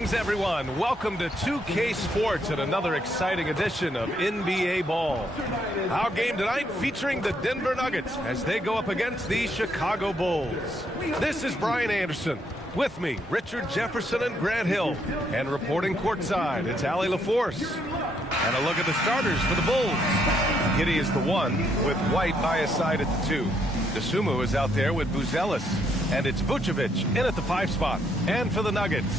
Greetings, everyone. Welcome to 2K Sports and another exciting edition of NBA Ball. Our game tonight featuring the Denver Nuggets as they go up against the Chicago Bulls. This is Brian Anderson. With me, Richard Jefferson and Grant Hill. And reporting courtside, it's Allie LaForce. And a look at the starters for the Bulls. Giddey is the 1, with White by his side at the 2. Dosunmu is out there with Buzelis. And it's Vucevic in at the 5 spot. And for the Nuggets,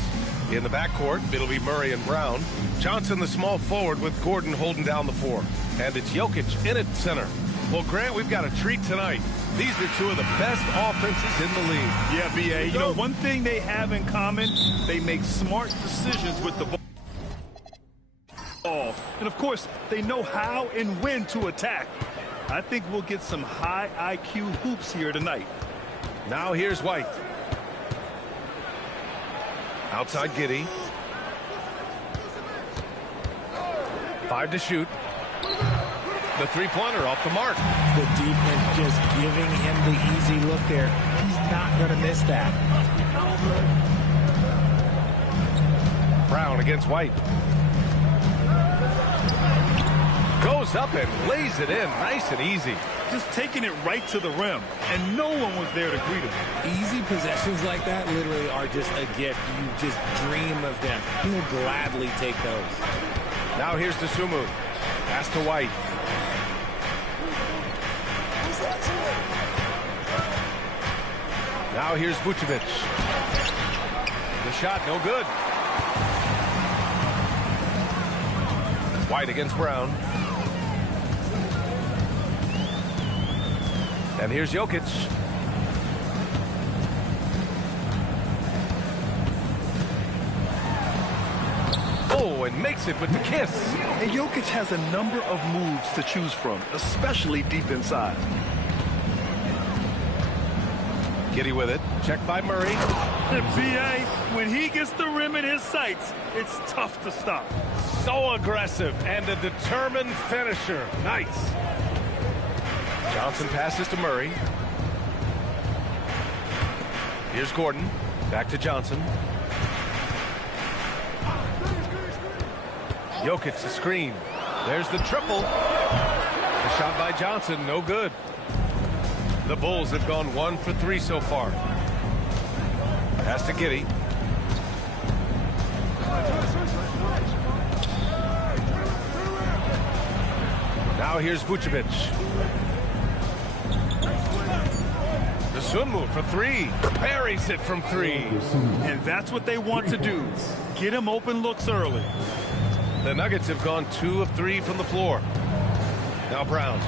in the backcourt, it'll be Murray and Brown. Johnson, the small forward, with Gordon holding down the 4. And it's Jokic in at center. Well, Grant, we've got a treat tonight. These are two of the best offenses in the league. Yeah, B.A. You know, one thing they have in common, they make smart decisions with the ball. And, of course, they know how and when to attack. I think we'll get some high IQ hoops here tonight. Now here's White. Outside Giddey. 5 to shoot. The three-pointer off the mark. The defense just giving him the easy look there. He's not going to miss that. Brown against White. Goes up and lays it in. Nice and easy. Just taking it right to the rim, and no one was there to greet him. Easy possessions like that literally are just a gift. You just dream of them. He'll gladly take those. Now here's Dosunmu. Pass to White. Now here's Vucevic. The shot, no good. White against Brown. And here's Jokic. Oh, and makes it with the kiss. And Jokic has a number of moves to choose from, especially deep inside. Giddey with it. Checked by Murray. And B.A., when he gets the rim in his sights, it's tough to stop. So aggressive and a determined finisher. Nice. Johnson passes to Murray. Here's Gordon. Back to Johnson. Jokic, the screen. There's the triple. The shot by Johnson, no good. The Bulls have gone 1 for 3 so far. Pass to Giddey. Now here's Vucevic. Dosunmu for 3. Buries it from 3. And that's what they want to do. Get him open looks early. The Nuggets have gone 2 of 3 from the floor. Now Brown.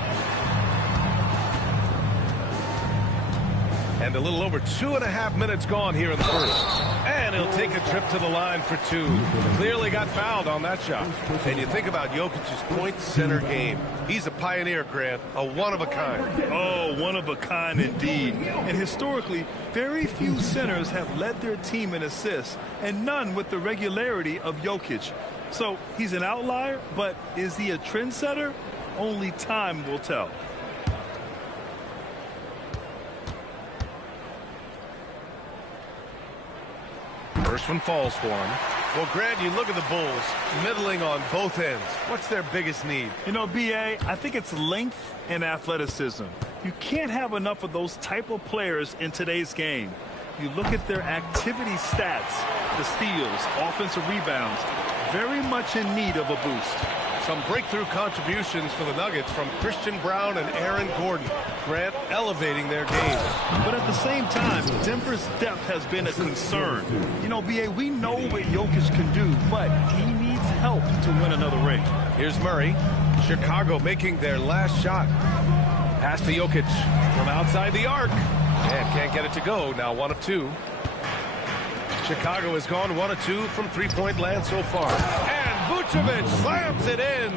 And a little over 2.5 minutes gone here in the first. And he'll take a trip to the line for 2. Clearly got fouled on that shot. And you think about Jokic's point center game. He's a pioneer, Grant, a one-of-a-kind. Oh, one-of-a-kind indeed. And historically, very few centers have led their team in assists, and none with the regularity of Jokic. So he's an outlier, but is he a trendsetter? Only time will tell. First one falls for him. Well, Grant, you look at the Bulls, middling on both ends. What's their biggest need? You know, B.A., I think it's length and athleticism. You can't have enough of those type of players in today's game. You look at their activity stats, the steals, offensive rebounds, very much in need of a boost. Some breakthrough contributions for the Nuggets from Christian Brown and Aaron Gordon. Grant elevating their game. But at the same time, Denver's depth has been a concern. You know, B.A., we know what Jokic can do, but he needs help to win another ring. Here's Murray. Chicago making their last shot. Pass to Jokic from outside the arc. And can't get it to go. Now 1 of 2. Chicago has gone 1 of 2 from three-point land so far. And Vucevic slams it in.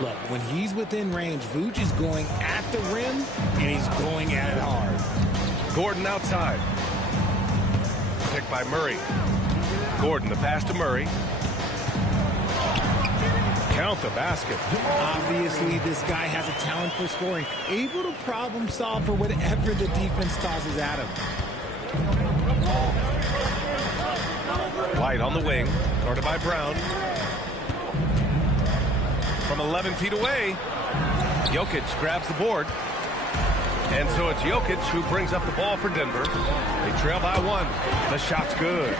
Look, when he's within range, Vuce is going at the rim, and he's going at it hard. Gordon outside. Picked by Murray. Gordon, the pass to Murray. Count the basket. Obviously, this guy has a talent for scoring, able to problem solve for whatever the defense tosses at him. White on the wing, guarded by Brown. From 11 feet away, Jokic grabs the board. And so it's Jokic who brings up the ball for Denver. They trail by 1. The shot's good.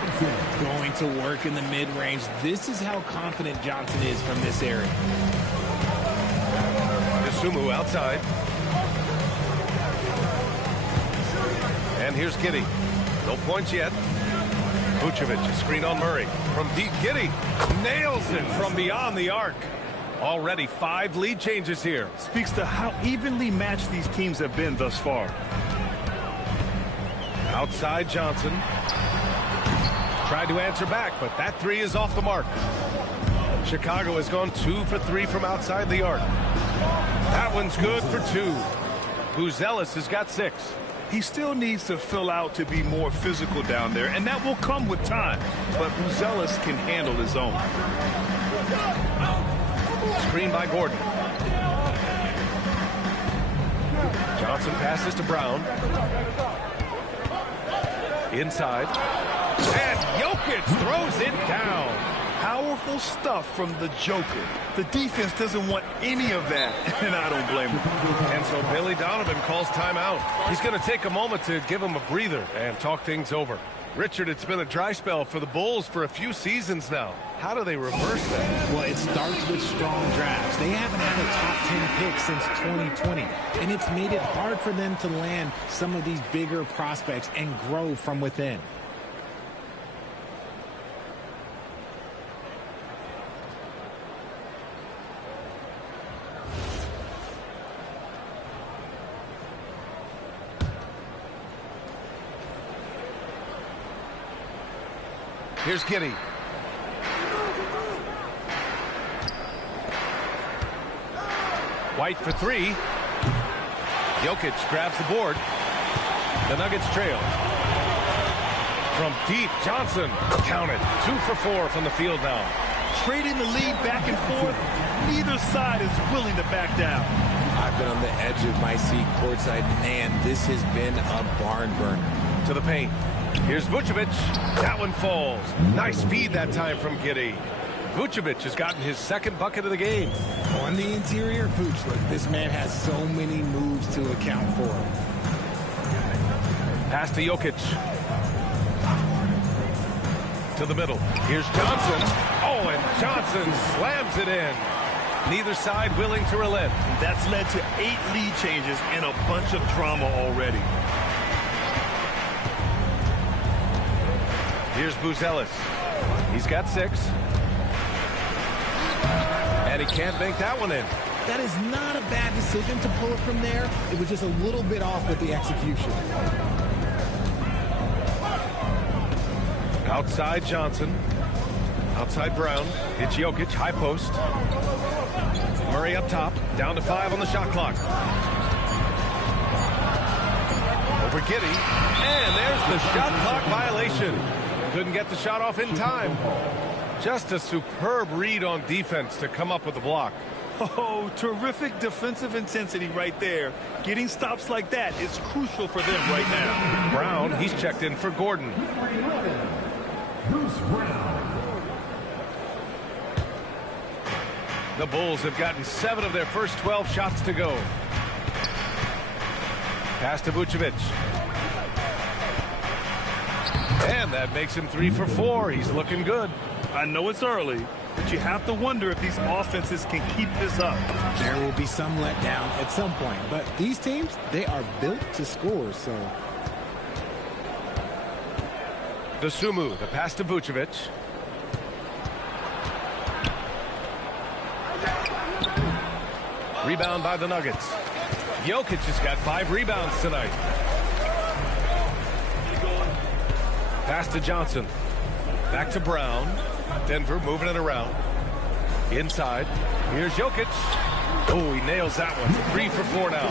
Going to work in the mid-range. This is how confident Johnson is from this area. Sumu outside. And here's Giddey. No points yet. Vucevic, a screen on Murray. From deep, Giddey nails it from beyond the arc. Already 5 lead changes here. Speaks to how evenly matched these teams have been thus far. Outside Johnson. Tried to answer back, but that 3 is off the mark. Chicago has gone 2 for 3 from outside the arc. That one's good for 2. Buzelis has got 6. He still needs to fill out to be more physical down there, and that will come with time. But Buzelis can handle his own. Screen by Gordon. Johnson passes to Brown. Inside. And Jokic throws it down. Powerful stuff from the Joker. The defense doesn't want any of that, and I don't blame him. And so Billy Donovan calls timeout. He's going to take a moment to give him a breather and talk things over. Richard, it's been a dry spell for the Bulls for a few seasons now. How do they reverse that? Well, it starts with strong drafts. They haven't had a top 10 pick since 2020, and it's made it hard for them to land some of these bigger prospects and grow from within. Here's Giddey. White for 3. Jokic grabs the board. The Nuggets trail. From deep, Johnson. Count it. 2 for 4 from the field now. Trading the lead back and forth. Neither side is willing to back down. I've been on the edge of my seat courtside. Man, this has been a barn burner. To the paint. Here's Vucevic. That one falls. Nice feed that time from Giddey. Vucevic has gotten his 2nd bucket of the game. On the interior, Vooch, look, this man has so many moves to account for. Pass to Jokic. To the middle. Here's Johnson. Oh, and Johnson slams it in. Neither side willing to relent. That's led to 8 lead changes and a bunch of drama already. Here's Buzelis. He's got 6. And he can't bank that one in. That is not a bad decision to pull it from there. It was just a little bit off with the execution. Outside Johnson. Outside Brown. It's Jokic, high post. Murray up top. Down to 5 on the shot clock. Over Giddey. And there's the shot clock violation. Couldn't get the shot off in time. Just a superb read on defense to come up with the block. Oh, terrific defensive intensity right there. Getting stops like that is crucial for them right now. Brown, he's checked in for Gordon. Bruce Brown. The Bulls have gotten 7 of their first 12 shots to go. Pass to Vucevic. And that makes him 3 for 4. He's looking good. I know it's early, but you have to wonder if these offenses can keep this up. There will be some letdown at some point, but these teams, they are built to score, so. Sumu, the pass to Vucevic. Rebound by the Nuggets. Jokic has got 5 rebounds tonight. Pass to Johnson. Back to Brown. Denver moving it around. Inside. Here's Jokic. Oh, he nails that one. 3 for 4 now.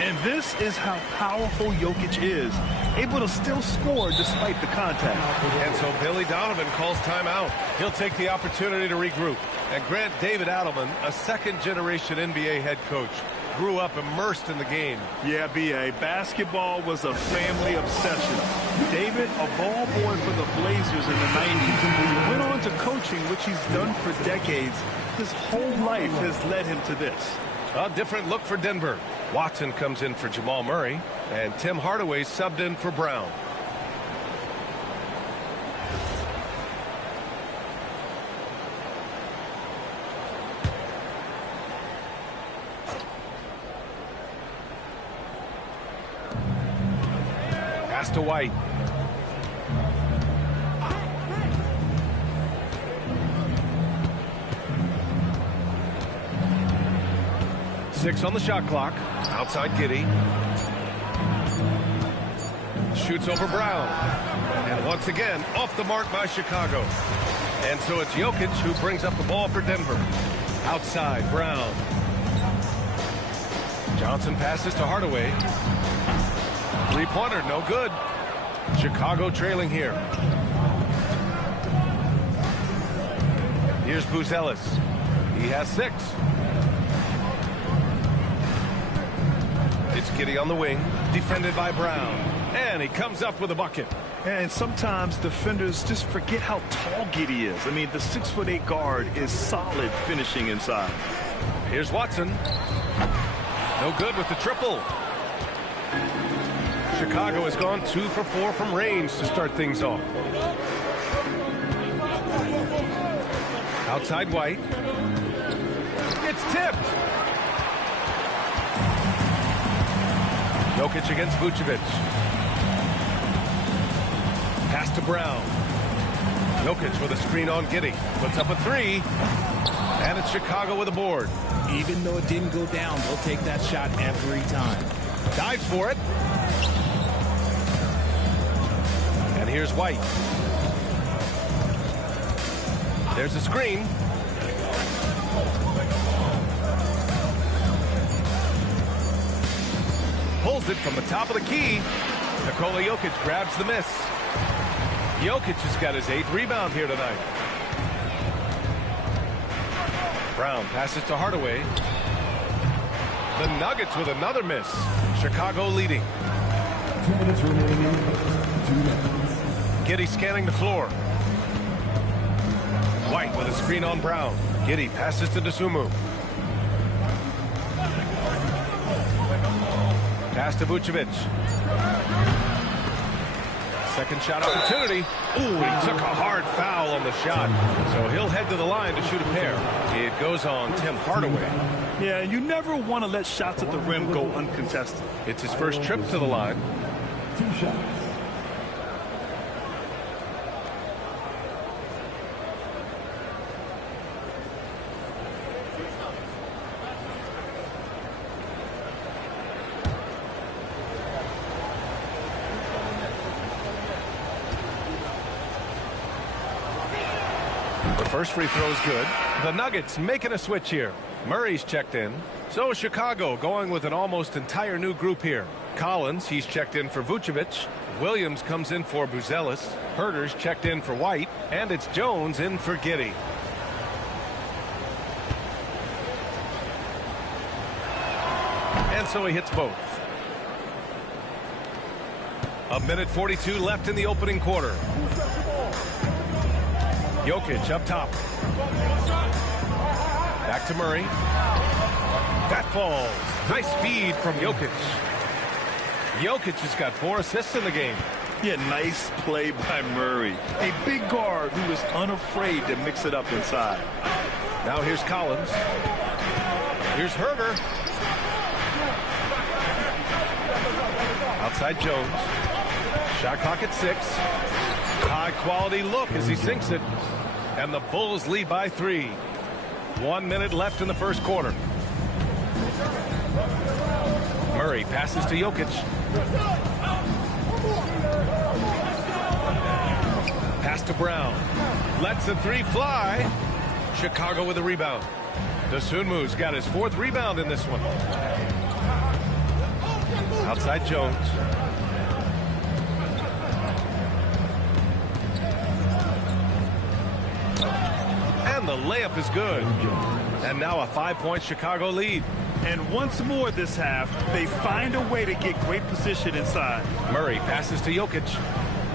And this is how powerful Jokic is. Able to still score despite the contact. And so Billy Donovan calls timeout. He'll take the opportunity to regroup and grant David Adelman, a second-generation NBA head coach, grew up immersed in the game. Yeah, B.A. Basketball was a family obsession. David, a ball boy for the Blazers in the 90s, went on to coaching, which he's done for decades. His whole life has led him to this. A different look for Denver. Watson comes in for Jamal Murray, and Tim Hardaway subbed in for Brown. Pass to White. Six on the shot clock. Outside Giddey. Shoots over Brown. And once again, off the mark by Chicago. And so it's Jokic who brings up the ball for Denver. Outside, Brown. Johnson passes to Hardaway. Three-pointer, no good. Chicago trailing here. Here's Buzelis. He has 6. It's Giddey on the wing, defended by Brown. And he comes up with a bucket. And sometimes defenders just forget how tall Giddey is. I mean, the 6'8" guard is solid finishing inside. Here's Watson. No good with the triple. Chicago has gone 2 for 4 from range to start things off. Outside White. It's tipped. Jokic against Vucevic. Pass to Brown. Jokic with a screen on Giddey. Puts up a 3. And it's Chicago with a board. Even though it didn't go down, they'll take that shot every time. Dives for it. And here's White. There's a screen. Pulls it from the top of the key. Nikola Jokic grabs the miss. Jokic has got his 8th rebound here tonight. Brown passes to Hardaway. The Nuggets with another miss. Chicago leading. 2 minutes remaining. 2 minutes. Giddey scanning the floor. White with a screen on Brown. Giddey passes to Dosunmu. Pass to Vucevic. Second shot opportunity. Ooh, he took a hard foul on the shot. So he'll head to the line to shoot a pair. It goes on Tim Hardaway. Yeah, and you never want to let shots at the rim go uncontested. It's his first trip to the line. 2 shots. The first free throw is good. The Nuggets making a switch here. Murray's checked in. So Chicago going with an almost entire new group here. Collins, he's checked in for Vucevic. Williams comes in for Buzelis. Herter's checked in for White. And it's Jones in for Giddey. And so he hits both. A minute 42 left in the opening quarter. Jokic up top. Back to Murray. That falls. Nice feed from Jokic. Jokic has got 4 assists in the game. Yeah, nice play by Murray. A big guard who is unafraid to mix it up inside. Now here's Collins. Here's Herter. Outside Jones. Shot clock at 6. High quality look as he sinks it. And the Bulls lead by 3. 1 minute left in the first quarter. Murray passes to Jokic. Pass to Brown. Lets the 3 fly. Chicago with a rebound. Dosunmu's got his 4th rebound in this one. Outside Jones. And the layup is good. And now a 5-point Chicago lead. And once more this half, they find a way to get great position inside. Murray passes to Jokic.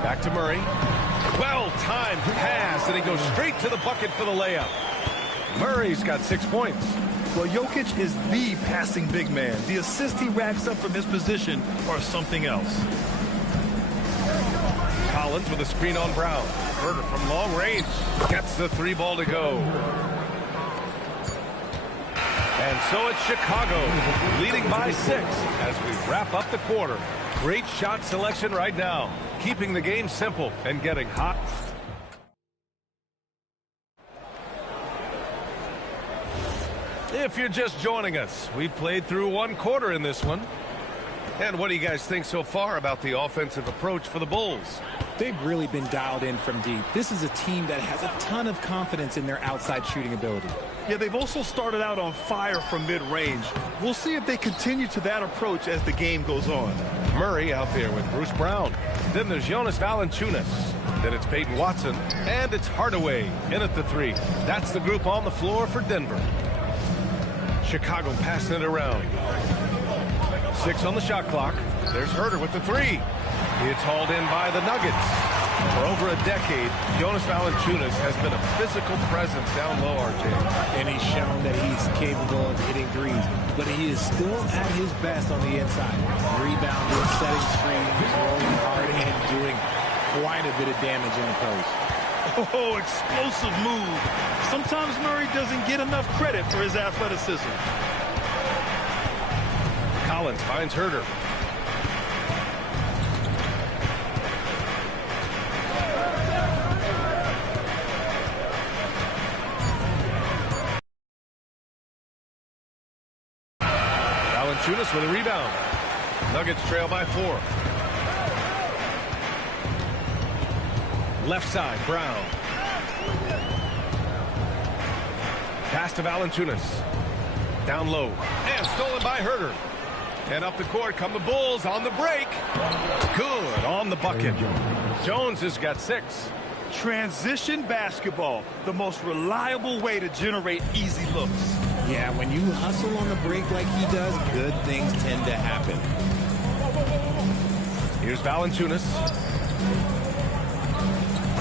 Back to Murray. Well-timed pass, and he goes straight to the bucket for the layup. Murray's got 6 points. Well, Jokic is the passing big man. The assists he racks up from his position are something else. Collins with a screen on Brown. Herder from long range gets the 3 ball to go. And so it's Chicago leading by 6 as we wrap up the quarter. Great shot selection right now, keeping the game simple and getting hot. If you're just joining us, we played through 1 quarter in this one. And what do you guys think so far about the offensive approach for the Bulls? They've really been dialed in from deep. This is a team that has a ton of confidence in their outside shooting ability. Yeah, they've also started out on fire from mid-range. We'll see if they continue to that approach as the game goes on. Murray out there with Bruce Brown. Then there's Jonas Valanciunas. Then it's Peyton Watson. And it's Hardaway in at the 3. That's the group on the floor for Denver. Chicago passing it around. 6 on the shot clock. There's Herder with the 3. It's hauled in by the Nuggets. For over a decade, Jonas Valanciunas has been a physical presence down low, RJ. And he's shown that he's capable of hitting threes, but he is still at his best on the inside. Rebounding, setting screens, rolling hard, and doing quite a bit of damage in the post. Oh, explosive move. Sometimes Murray doesn't get enough credit for his athleticism. Collins finds Herder. Valanciunas with a rebound. Nuggets trail by 4. Left side, Brown. Pass to Valanciunas. Down low. And stolen by Herder. And up the court come the Bulls on the break. Good on the bucket. Jones has got 6. Transition basketball, the most reliable way to generate easy looks. Yeah, when you hustle on the break like he does, good things tend to happen. Here's Valanciunas.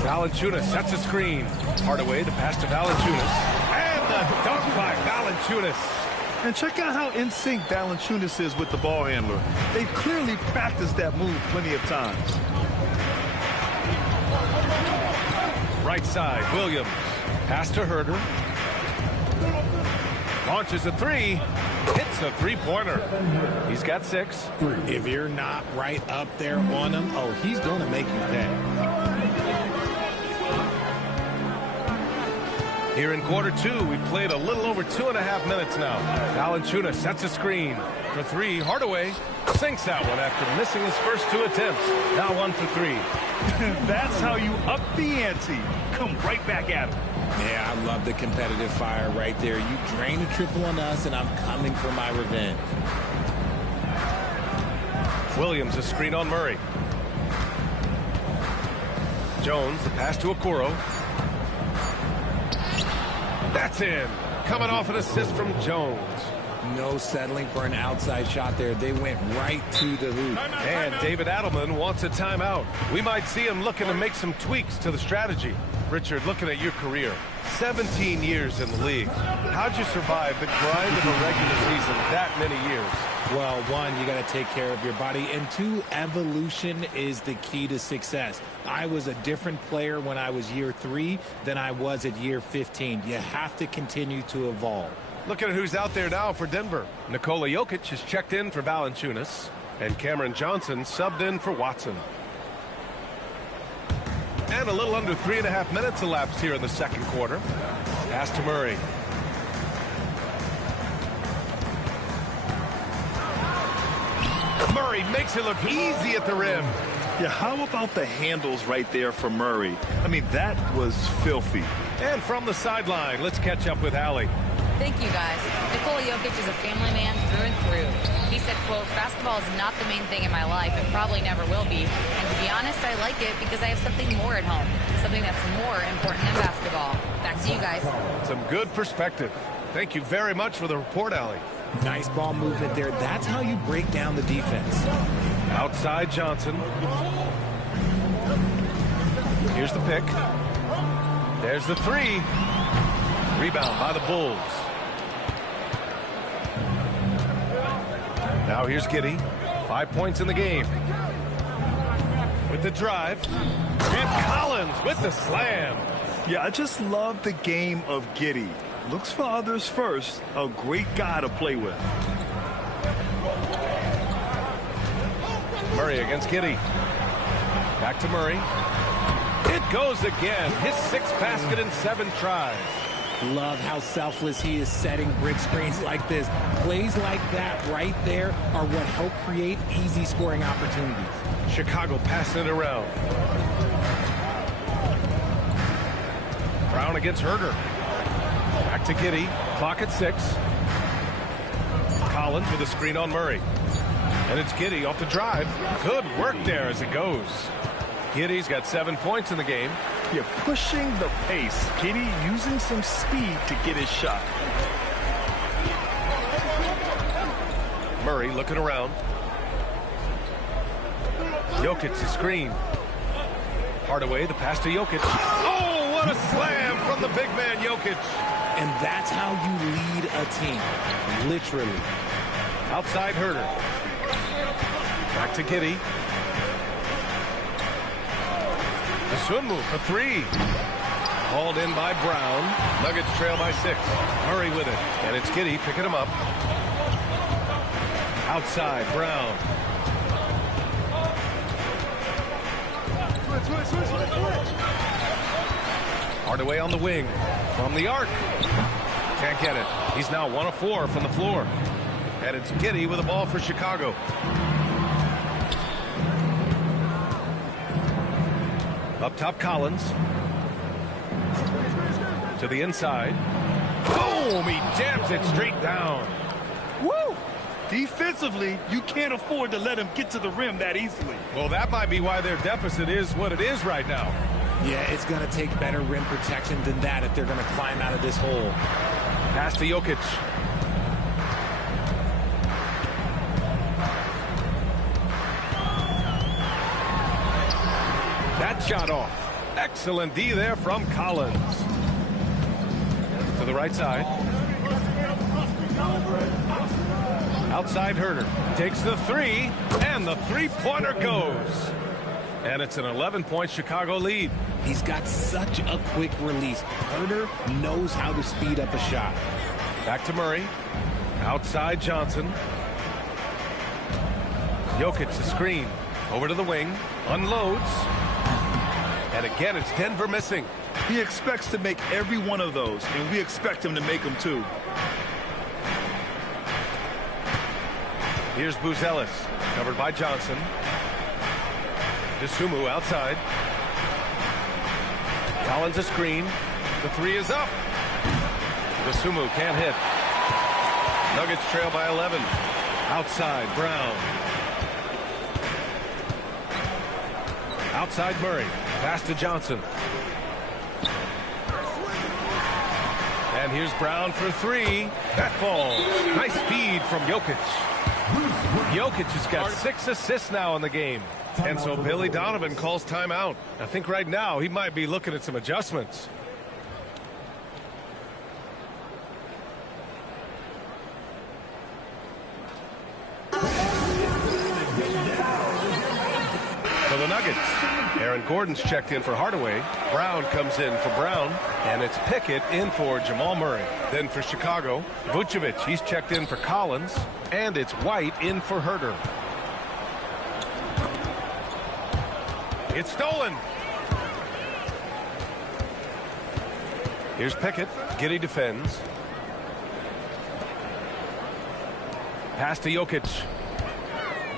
Valanciunas sets a screen. Hardaway, the pass to Valanciunas. And the dunk by Valanciunas. And check out how in sync Valanciunas is with the ball handler. They've clearly practiced that move plenty of times. Right side, Williams. Pass to Herder. Launches a 3. Hits a 3-pointer. He's got 6. If you're not right up there on him, oh, he's going to make you pay. Here in quarter 2, we've played a little over 2.5 minutes now. Valanciunas sets a screen. For 3, Hardaway sinks that one after missing his first 2 attempts. Now 1 for 3. That's how you up the ante. Come right back at him. Yeah, I love the competitive fire right there. You drain a triple on us, and I'm coming for my revenge. Williams, a screen on Murray. Jones, the pass to Okoro. That's in. Coming off an assist from Jones. No settling for an outside shot there. They went right to the hoop. And David Adelman wants a timeout. We might see him looking to make some tweaks to the strategy. Richard, looking at your career, 17 years in the league. How'd you survive the grind of a regular season that many years? Well, 1, you got to take care of your body, and 2, evolution is the key to success. I was a different player when I was year 3 than I was at year 15. You have to continue to evolve. Looking at who's out there now for Denver. Nikola Jokic has checked in for Valanciunas, and Cameron Johnson subbed in for Watson. And a little under 3.5 minutes elapsed here in the second quarter. Pass to Murray. Murray makes it look easy at the rim. Yeah, how about the handles right there for Murray? I mean, that was filthy. And from the sideline, let's catch up with Allie. Thank you, guys. Nikola Jokic is a family man through and through. He said, quote, basketball is not the main thing in my life and probably never will be. And to be honest, I like it because I have something more at home, something that's more important than basketball. Back to you guys. Some good perspective. Thank you very much for the report, Allie. Nice ball movement there. That's how you break down the defense. Outside Johnson. Here's the pick. There's the three. Rebound by the Bulls. Now here's Giddey. 5 points in the game. With the drive. And Collins with the slam. Yeah, I just love the game of Giddey. Looks for others first. A great guy to play with. Murray against Giddey. Back to Murray. It goes again. His 6th basket in 7 tries. Love how selfless he is setting brick screens like this. Plays like that right there are what help create easy scoring opportunities. Chicago passing it around. Brown against Herder. Back to Giddey. Clock at 6. Collins with a screen on Murray. And it's Giddey off the drive. Good work there as it goes. Giddey's got 7 points in the game. You're pushing the pace. Giddey using some speed to get his shot. Murray looking around. Jokic the screen. Hardaway the pass to Jokic. Oh, what a slam from the big man Jokic. And that's how you lead a team. Literally. Outside Herder. Back to Giddey. The swim move for 3. Hauled in by Brown. Nuggets trail by 6. Murray with it. And it's Giddey picking him up. Outside Brown. Hardaway on the wing. From the arc. Can't get it. He's now 1 of 4 from the floor. And it's Giddey with the ball for Chicago. Up top, Collins. To the inside. Boom! He jams it straight down. Woo! Defensively, you can't afford to let him get to the rim that easily. Well, that might be why their deficit is what it is right now. Yeah, it's going to take better rim protection than that if they're going to climb out of this hole. Pass to Jokic. That shot off. Excellent D there from Collins. To the right side. Outside Herder. Takes the 3. And the three-pointer goes. And it's an 11-point Chicago lead. He's got such a quick release. Herder knows how to speed up a shot. Back to Murray. Outside Johnson. Jokic the screen. Over to the wing. Unloads. And again, it's Denver missing. He expects to make every one of those, and we expect him to make them too. Here's Buzelis, covered by Johnson. Dosunmu outside. Collins a screen. The 3 is up. Dosunmu can't hit. Nuggets trail by 11. Outside Brown. Outside Murray. Pass to Johnson. And here's Brown for 3. That falls. Nice feed from Jokic. Jokic has got 6 assists now in the game. And so Billy Donovan calls timeout. I think right now he might be looking at some adjustments. For the Nuggets, Aaron Gordon's checked in for Hardaway. Brown comes in for Brown. And it's Pickett in for Jamal Murray. Then for Chicago, Vucevic, he's checked in for Collins. And it's White in for Herder. It's stolen. Here's Pickett. Giddey defends. Pass to Jokic.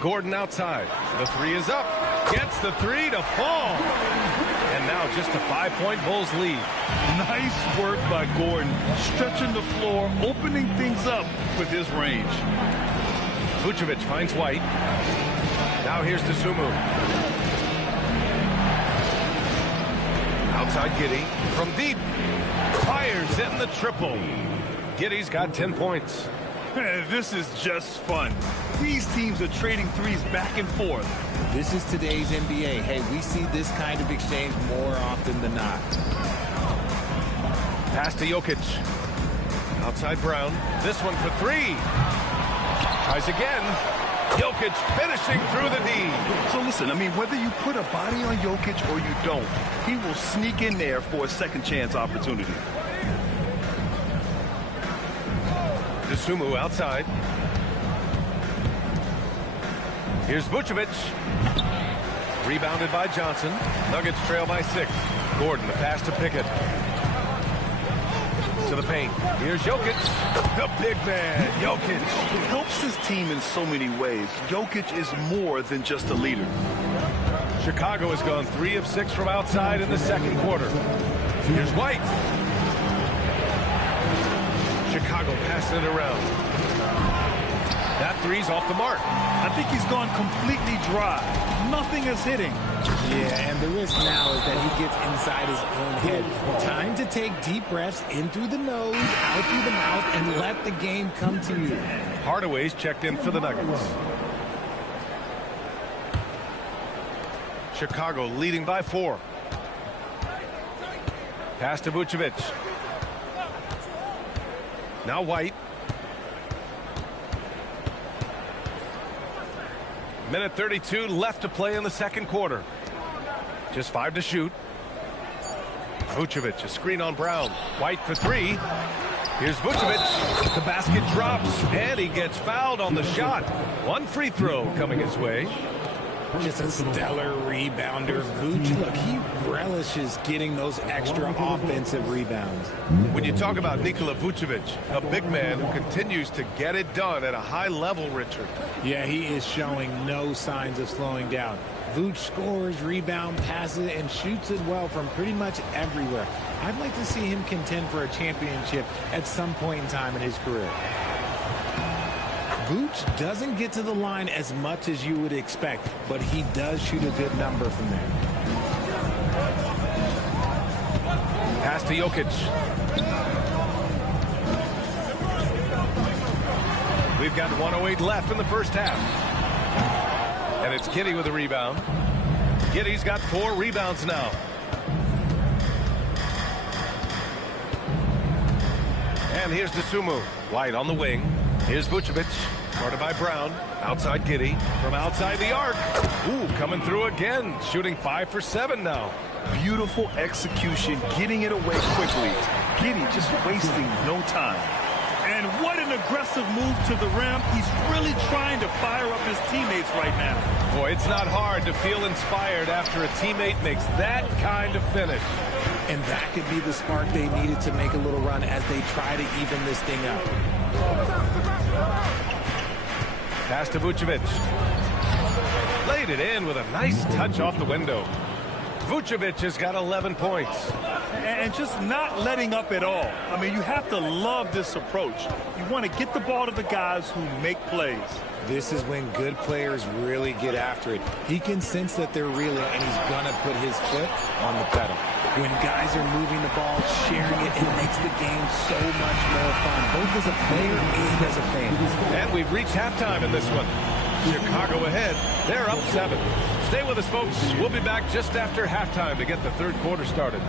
Gordon outside. The 3 is up. Gets the 3 to fall. And now just a 5-point Bulls lead. Nice work by Gordon. Stretching the floor, opening things up with his range. Vucevic finds White. Now here's Dosunmu. Outside Giddey. From deep. Fires in the triple. Giddey's got 10 points. This is just fun. These teams are trading threes back and forth. This is today's NBA. Hey, we see this kind of exchange more often than not. Pass to Jokic. Outside Brown. This one for three. Tries again. Jokic finishing through the D. So listen, I mean, whether you put a body on Jokic or you don't, he will sneak in there for a second chance opportunity. Sumu outside. Here's Vucevic. Rebounded by Johnson. Nuggets trail by 6. Gordon, the pass to Pickett. To the paint. Here's Jokic. The big man, Jokic. It helps his team in so many ways. Jokic is more than just a leader. Chicago has gone 3 of 6 from outside in the second quarter. Here's White. Chicago passing it around. That three's off the mark. I think he's gone completely dry. Nothing is hitting. Yeah, and the risk now is that he gets inside his own head. Time to take deep breaths in through the nose, out through the mouth, and let the game come to you. Hardaway's checked in for the Nuggets. Chicago leading by 4. Pass to Vucevic. Now White. Minute 32 left to play in the second quarter. Just 5 to shoot. Vucevic, a screen on Brown. White for 3. Here's Vucevic. The basket drops, and he gets fouled on the shot. One free throw coming his way. Just a stellar rebounder. Vucevic, look, he relishes getting those extra offensive rebounds. When you talk about Nikola Vucevic, a big man who continues to get it done at a high level, Richard. Yeah, he is showing no signs of slowing down. Vuce scores, rebound, passes, and shoots it well from pretty much everywhere. I'd like to see him contend for a championship at some point in time in his career. Vuce doesn't get to the line as much as you would expect, but he does shoot a good number from there. Pass to Jokic. We've got 1:08 left in the first half. And it's Giddey with a rebound. Giddey's got 4 rebounds now. And here's Dosunmu. White on the wing. Here's Vucevic. Guarded by Brown. Outside Giddey. From outside the arc. Ooh, coming through again. Shooting 5 for 7 now. Beautiful execution, getting it away quickly. Giddey just wasting no time. And what an aggressive move to the rim. He's really trying to fire up his teammates right now. Boy, it's not hard to feel inspired after a teammate makes that kind of finish. And that could be the spark they needed to make a little run as they try to even this thing up. Pass to Vucevic. Laid it in with a nice touch off the window. Vucevic has got 11 points. And just not letting up at all. I mean, you have to love this approach. You want to get the ball to the guys who make plays. This is when good players really get after it. He can sense that they're reeling, and he's going to put his foot on the pedal. When guys are moving the ball, sharing it, it makes the game so much more fun, both as a player and as a fan. And we've reached halftime in this one. Chicago ahead. They're up 7. Stay with us, folks. We'll be back just after halftime to get the third quarter started.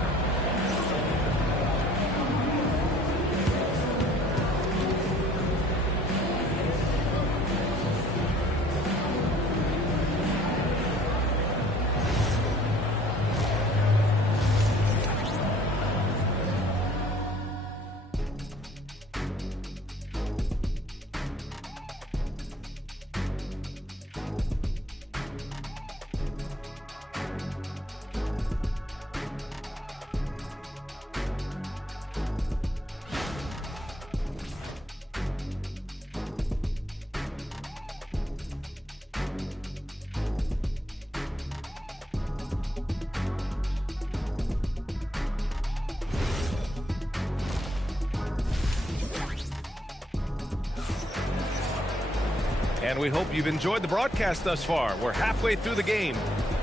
And we hope you've enjoyed the broadcast thus far. We're halfway through the game.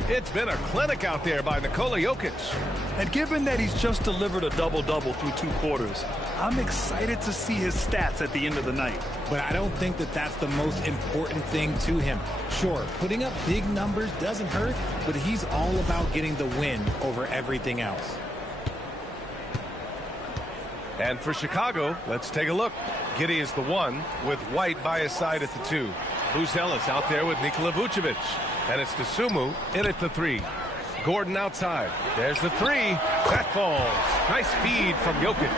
It's been a clinic out there by Nikola Jokic. And given that he's just delivered a double-double through 2 quarters, I'm excited to see his stats at the end of the night. But I don't think that that's the most important thing to him. Sure, putting up big numbers doesn't hurt, but he's all about getting the win over everything else. And for Chicago, let's take a look. Giddey is the 1 with White by his side at the 2. Buzelis out there with Nikola Vucevic. And it's Dosunmu in at the 3. Gordon outside. There's the 3. That falls. Nice feed from Jokic.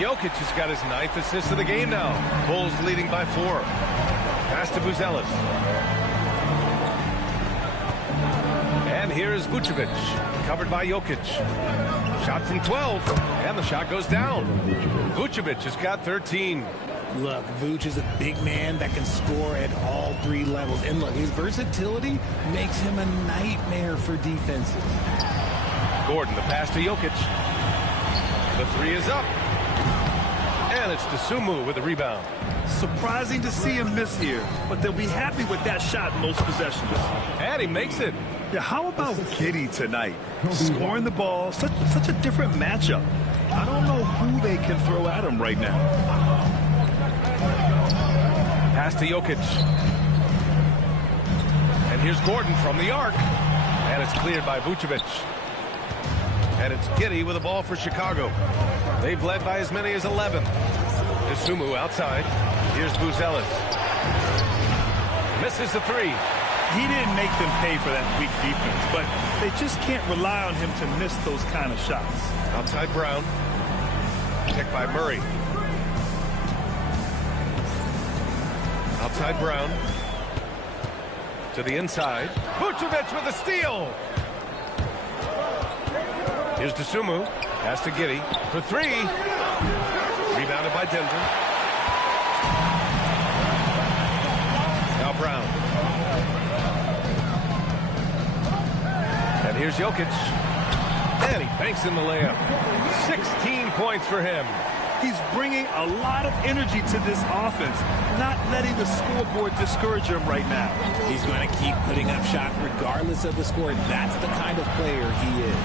Jokic has got his 9th assist of the game now. Bulls leading by 4. Pass to Buzelis. And here's Vucevic. Covered by Jokic. Shot from 12. And the shot goes down. Vucevic has got 13. Look, Vooch is a big man that can score at all 3 levels. And look, his versatility makes him a nightmare for defenses. Gordon, the pass to Jokic. The 3 is up. And it's Dosunmu with the rebound. Surprising to see him miss here, but they'll be happy with that shot in most possessions. And he makes it. Yeah, how about Giddey tonight? Scoring the ball, such a different matchup. I don't know who they can throw at him right now. Pass to Jokic. And here's Gordon from the arc. And it's cleared by Vucevic. And it's Giddey with the ball for Chicago. They've led by as many as 11. Dosunmu outside. Here's Buzelis. Misses the 3. He didn't make them pay for that weak defense, but they just can't rely on him to miss those kind of shots. Outside Brown. Picked by Murray. Outside Brown. To the inside. Vucevic with a steal. Here's Dosunmu. Pass to Giddey for 3. Rebounded by Denver. Now Brown. And here's Jokic. And he banks in the layup. 16 points for him. He's bringing a lot of energy to this offense, not letting the scoreboard discourage him right now. He's going to keep putting up shots regardless of the score. That's the kind of player he is.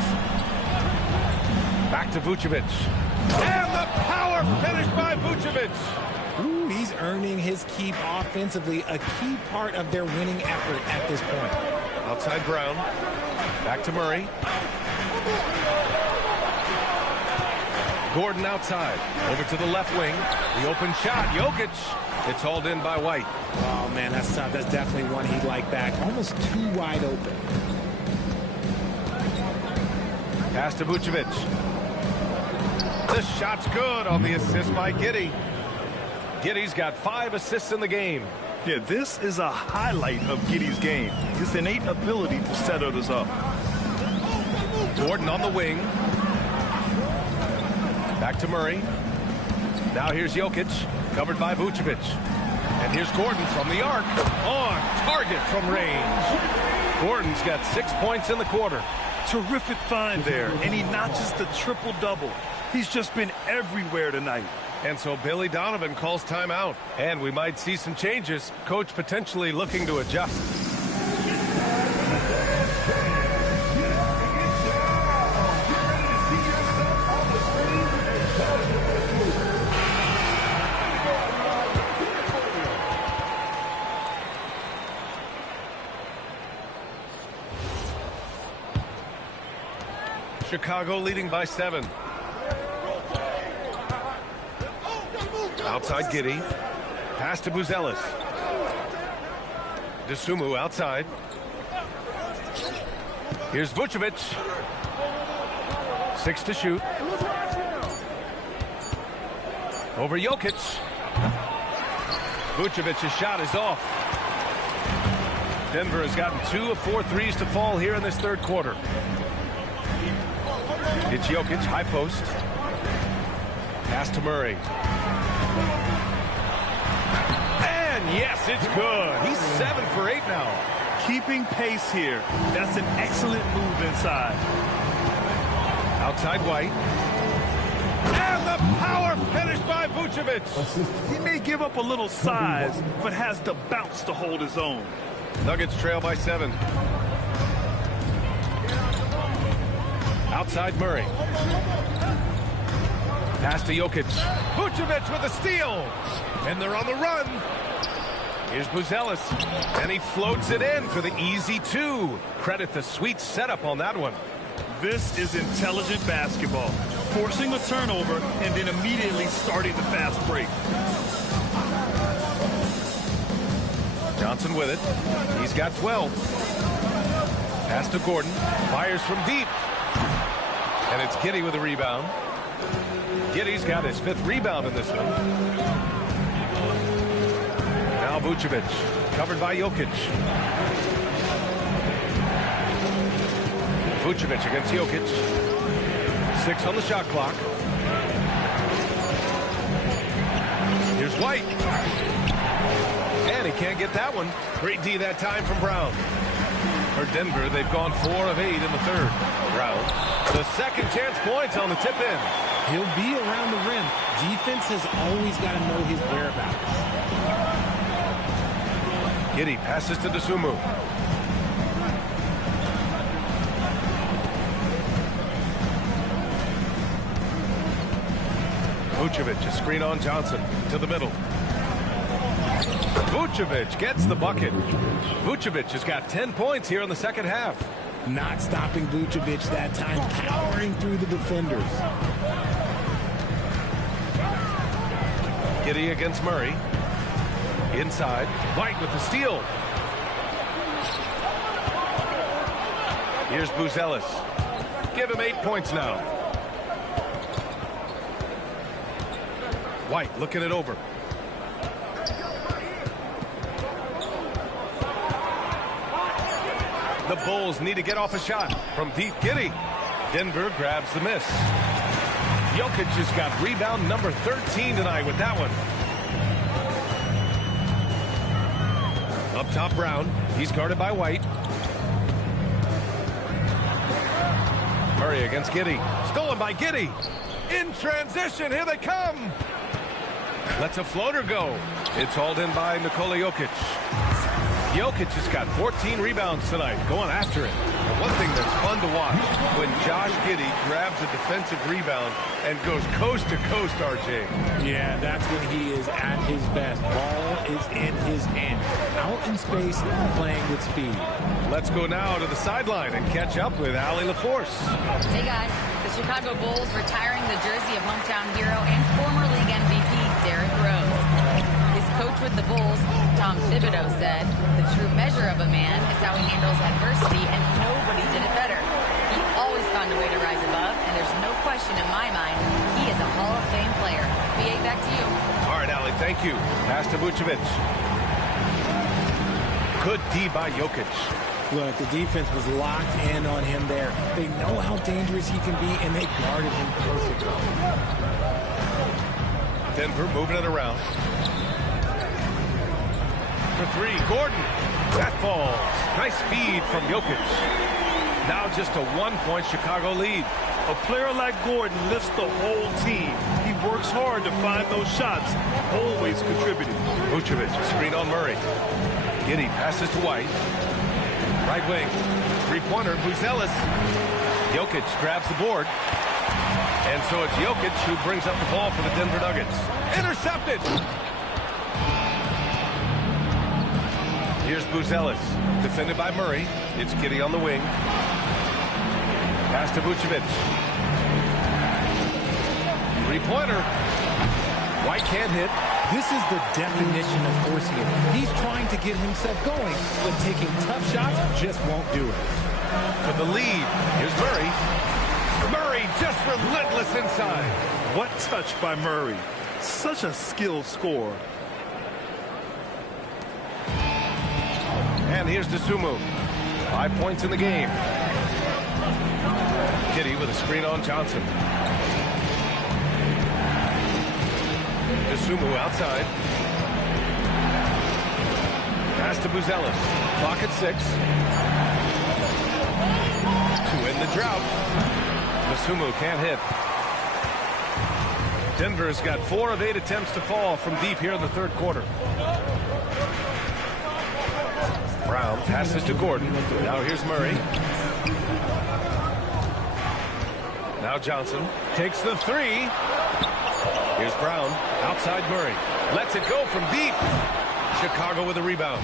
Back to Vucevic. And the power finish by Vucevic. Ooh, he's earning his keep offensively, a key part of their winning effort at this point. Outside Brown. Back to Murray. Gordon outside. Over to the left wing. The open shot. Jokic. It's hauled in by White. Oh, man, that's tough. That's definitely one he'd like back. Almost too wide open. Pass to Vucevic. The shot's good on the assist by Giddey. Giddey's got 5 assists in the game. Yeah, this is a highlight of Giddey's game. His innate ability to set others up. Gordon on the wing. Back to Murray. Now here's Jokic, covered by Vucevic. And here's Gordon from the arc. On target from range. Gordon's got 6 points in the quarter. Terrific find there, and he notches the triple-double. He's just been everywhere tonight. And so Billy Donovan calls timeout. And we might see some changes. Coach potentially looking to adjust. Chicago leading by 7. Outside Giddey. Pass to Buzelis. Dosunmu outside. Here's Vucevic. 6 to shoot. Over Jokic. Vucevic's shot is off. Denver has gotten 2 of 4 threes to fall here in this third quarter. It's Jokic, high post. Pass to Murray. And yes, it's good. He's 7 for 8 now. Keeping pace here. That's an excellent move inside. Outside White. And the power finish by Vucevic. He may give up a little size, but has the bounce to hold his own. Nuggets trail by 7. Outside Murray. Pass to Jokic. Vucevic with a steal. And they're on the run. Here's Buzelis. And he floats it in for the easy two. Credit the sweet setup on that one. This is intelligent basketball. Forcing a turnover and then immediately starting the fast break. Johnson with it. He's got 12. Pass to Gordon. Fires from deep. And it's Giddey with a rebound. Giddey's got his 5th rebound in this one. Now Vucevic. Covered by Jokic. Vucevic against Jokic. 6 on the shot clock. Here's White. And he can't get that one. Great D that time from Brown. For Denver, they've gone 4 of 8 in the 3rd. Brown. The second chance points on the tip in. He'll be around the rim. Defense has always got to know his whereabouts. Giddey passes to Dosunmu. Vucevic, a screen on Johnson to the middle. Vucevic gets the bucket. Vucevic has got 10 points here in the second half. Not stopping Vucevic that time, powering through the defenders. Giddey against Murray. Inside. White with the steal. Here's Buzelis. Give him 8 points now. White looking it over. The Bulls need to get off a shot from deep. Giddey. Denver grabs the miss. Jokic has got rebound number 13 tonight with that one. Up top, Brown. He's guarded by White. Murray against Giddey. Stolen by Giddey. In transition. Here they come. Lets a floater go. It's hauled in by Nikola Jokic. Jokic has got 14 rebounds tonight, going after it. And one thing that's fun to watch, when Josh Giddey grabs a defensive rebound and goes coast to coast, RJ. Yeah, that's when he is at his best. Ball is in his hand. Out in space, playing with speed. Let's go now to the sideline and catch up with Allie LaForce. Hey guys, the Chicago Bulls retiring the jersey of hometown hero and former league MVP Derrick Rose. His coach with the Bulls, Tom Thibodeau, said, "The true measure of a man is how he handles adversity, and nobody did it better. He always found a way to rise above, and there's no question in my mind he is a Hall of Fame player." BA, back to you. All right, Allie, thank you. Pass to Vucevic. Good D by Jokic. Look, the defense was locked in on him there. They know how dangerous he can be, and they guarded him perfectly. Denver moving it around. For 3, Gordon. That falls. Nice feed from Jokic. Now just a 1-point Chicago lead. A player like Gordon lifts the whole team. He works hard to find those shots, always contributing. Vucevic, screen on Murray. Giddey passes to White. Right wing. 3-pointer, Buzelis. Jokic grabs the board. And so it's Jokic who brings up the ball for the Denver Nuggets. Intercepted! Here's Buzelis. Defended by Murray. It's Giddey on the wing. Pass to Vucevic. 3-pointer. White can't hit. This is the definition of forcing it. He's trying to get himself going, but taking tough shots just won't do it. For the lead, here's Murray. Murray just relentless inside. What touch by Murray. Such a skilled scorer. And here's Dosunmu. 5 points in the game. Giddey with a screen on Johnson. Dosunmu outside. Pass to Buzelis. Clock at 6. To end the drought. Dosunmu can't hit. Denver's got 4 of 8 attempts to fall from deep here in the 3rd quarter. Brown passes to Gordon. Now here's Murray. Now Johnson takes the three. Here's Brown, outside Murray. Lets it go from deep. Chicago with a rebound.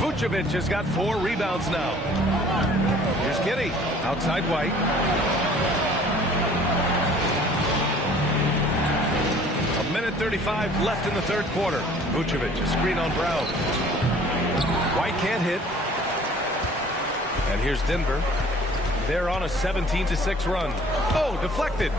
Vucevic has got 4 rebounds now. Here's Giddey, outside White. A minute 35 left in the third quarter. Vucevic, a screen on Brown. White can't hit. And here's Denver. They're on a 17-6 run. Oh, deflected.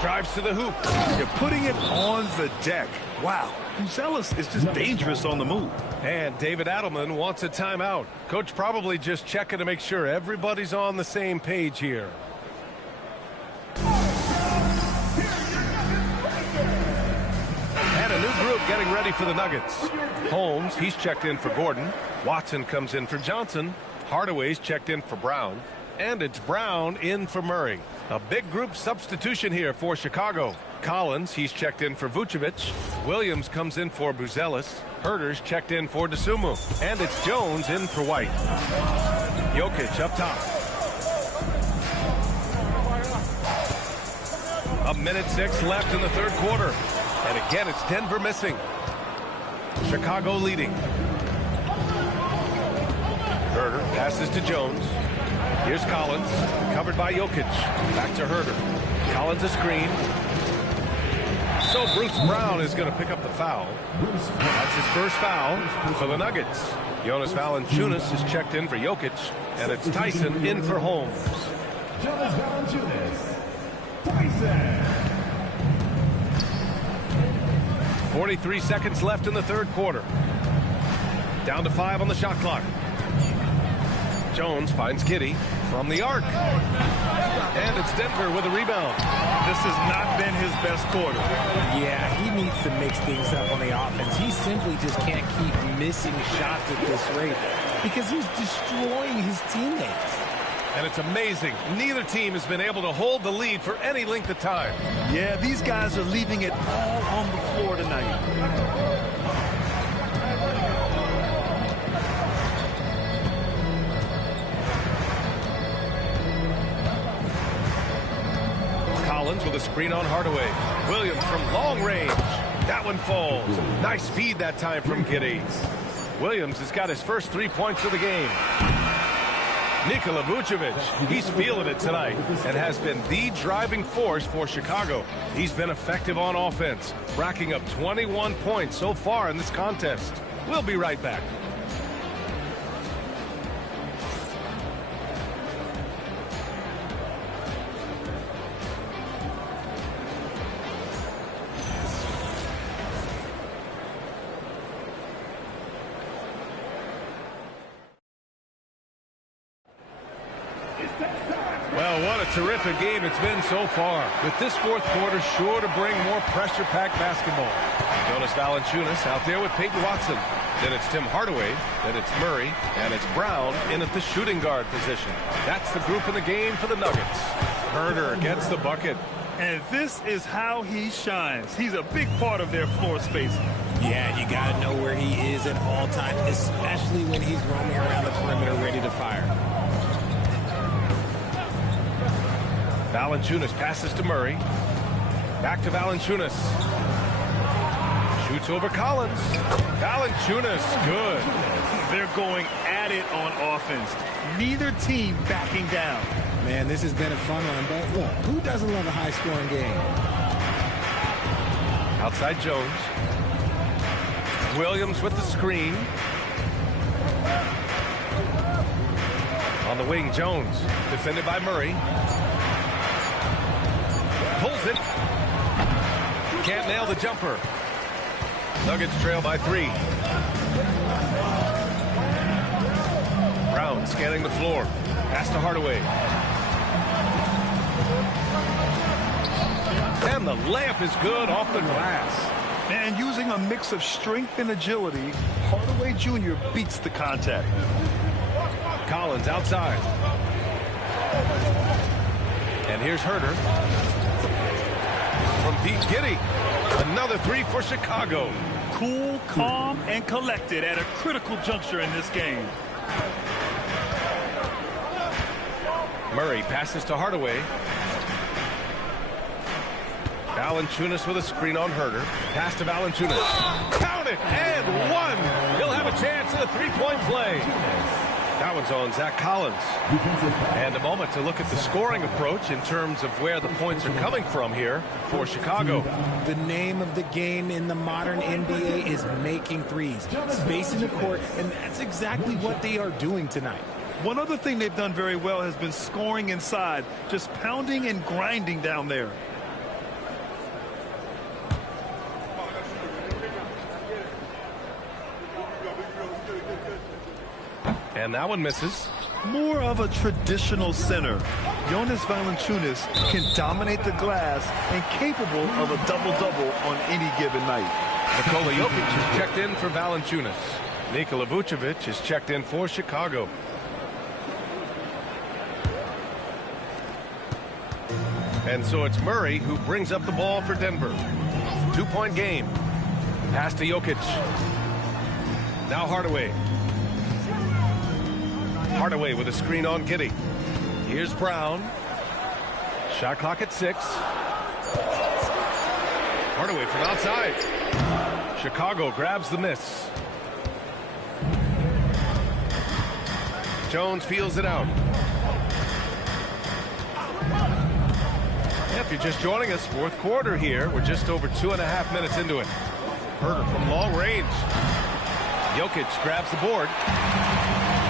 Drives to the hoop. You're putting it on the deck. Wow. Buzelis is just dangerous on the move. And David Adelman wants a timeout. Coach probably just checking to make sure everybody's on the same page here. And a new group getting ready for the Nuggets. Holmes, he's checked in for Gordon. Watson comes in for Johnson. Hardaway's checked in for Brown. And it's Brown in for Murray. A big group substitution here for Chicago. Collins, he's checked in for Vucevic. Williams comes in for Buzelis. Herter's checked in for DeSumo. And it's Jones in for White. Jokic up top. A minute 6 left in the third quarter. And again, it's Denver missing. Chicago leading. Herter passes to Jones. Here's Collins, covered by Jokic. Back to Herter. Collins a screen. So Bruce Brown is going to pick up the foul. That's his first foul for the Nuggets. Jonas Valanciunas is checked in for Jokic, and it's Tyson in for Holmes. Jonas Valanciunas. Tyson. 43 seconds left in the third quarter. Down to 5 on the shot clock. Jones finds Giddey from the arc. And it's Denver with a rebound. This has not been his best quarter. Yeah, he needs to mix things up on the offense. He simply just can't keep missing shots at this rate because he's destroying his teammates. And it's amazing. Neither team has been able to hold the lead for any length of time. Yeah, these guys are leaving it all on the floor tonight. With a screen on Hardaway. Williams from long range. That one falls. Nice feed that time from Giddey. Williams has got his first 3 points of the game. Nikola Vucevic, he's feeling it tonight and has been the driving force for Chicago. He's been effective on offense, racking up 21 points so far in this contest. We'll be right back. Well, what a terrific game it's been so far. With this fourth quarter sure to bring more pressure-packed basketball. Jonas Valanciunas out there with Peyton Watson. Then it's Tim Hardaway. Then it's Murray. And it's Brown in at the shooting guard position. That's the group in the game for the Nuggets. Herter gets the bucket. And this is how he shines. He's a big part of their floor space. Yeah, you got to know where he is at all times, especially when he's roaming around the perimeter ready to fire. Valanciunas passes to Murray. Back to Valanciunas. Shoots over Collins. Valanciunas, good. They're going at it on offense. Neither team backing down. Man, this has been a fun one, but look, who doesn't love a high-scoring game? Outside Jones. Williams with the screen. On the wing, Jones. Defended by Murray. Pulls it. Can't nail the jumper. Nuggets trail by 3. Brown scanning the floor. Pass to Hardaway. And the layup is good off the glass. And using a mix of strength and agility, Hardaway Jr. beats the contact. Collins outside. And here's Herter. From deep, Giddey. Another 3 for Chicago. Cool, calm, and collected at a critical juncture in this game. Murray passes to Hardaway. Valanciunas with a screen on Herder. Pass to Valanciunas. Count it, and one. He'll have a chance at a three-point play. That one's on Zach Collins. And a moment to look at the scoring approach in terms of where the points are coming from here for Chicago. The name of the game in the modern NBA is making threes, spacing the court, and that's exactly what they are doing tonight. One other thing they've done very well has been scoring inside, just pounding and grinding down there. And that one misses. More of a traditional center. Jonas Valanciunas can dominate the glass and capable of a double-double on any given night. Nikola Jokic is checked in for Valanciunas. Nikola Vucevic is checked in for Chicago. And so it's Murray who brings up the ball for Denver. 2-point game. Pass to Jokic. Now Hardaway. Hardaway with a screen on Giddey. Here's Brown. Shot clock at 6. Hardaway from outside. Chicago grabs the miss. Jones feels it out. If you're just joining us, fourth quarter here. We're just over 2.5 minutes into it. Herder from long range. Jokic grabs the board.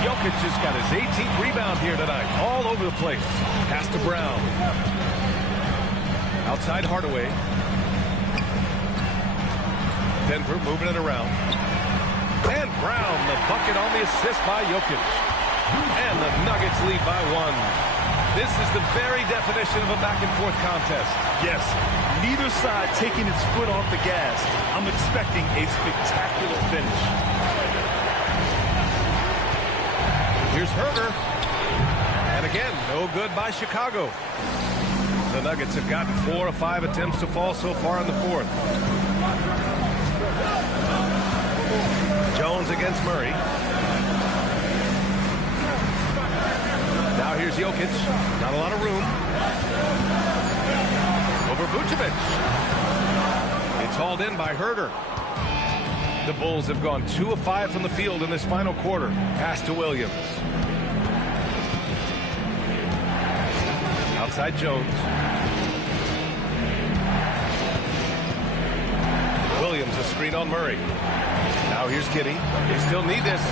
Jokic just got his 18th rebound here tonight. All over the place. Pass to Brown. Outside Hardaway. Denver moving it around. And Brown, the bucket on the assist by Jokic. And the Nuggets lead by 1. This is the very definition of a back-and-forth contest. Yes, neither side taking its foot off the gas. I'm expecting a spectacular finish. Here's Herder. And again, no good by Chicago. The Nuggets have gotten 4 of 5 attempts to fall so far in the fourth. Jones against Murray. Now here's Jokic. Not a lot of room. Over Vucevic. It's hauled in by Herder. The Bulls have gone 2 of 5 from the field in this final quarter. Pass to Williams. Outside Jones. Williams a screen on Murray. Now here's Giddey. They still need this.